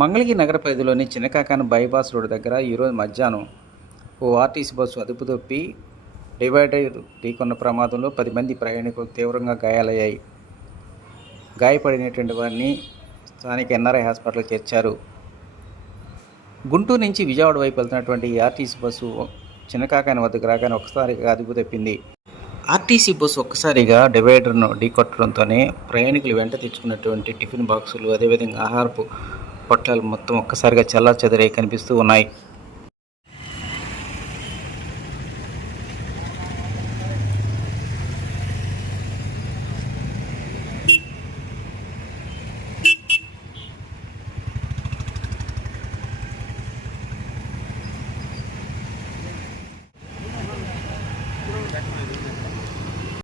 మంగళగిరి నగర పరిధిలోని Chinnakakani bypass road దగ్గర ఈరోజు మధ్యాహ్నం ఓ ఆర్టీసీ బస్సు అదుపు తప్పి డివైడర్ ఢీకొన్న ప్రమాదంలో 10 మంది ప్రయాణికులు తీవ్రంగా గాయాలయ్యాయి. గాయపడినటువంటి వారిని స్థానిక ఎన్ఆర్ఐ హాస్పిటల్కి చేర్చారు. గుంటూరు నుంచి విజయవాడ వైపు వెళ్తున్నటువంటి ఈ ఆర్టీసీ బస్సు చిన్నకాకాని వద్దకు రాగానే ఒక్కసారిగా అదుపు తప్పింది. ఆర్టీసీ బస్సు ఒక్కసారిగా డివైడర్ను ఢీకొట్టడంతోనే ప్రయాణికులు వెంట తెచ్చుకున్నటువంటి టిఫిన్ బాక్సులు, అదేవిధంగా ఆహారపు పొట్లాలు మొత్తం ఒక్కసారిగా చెల్లాచెదరై కనిపిస్తూ ఉన్నాయి.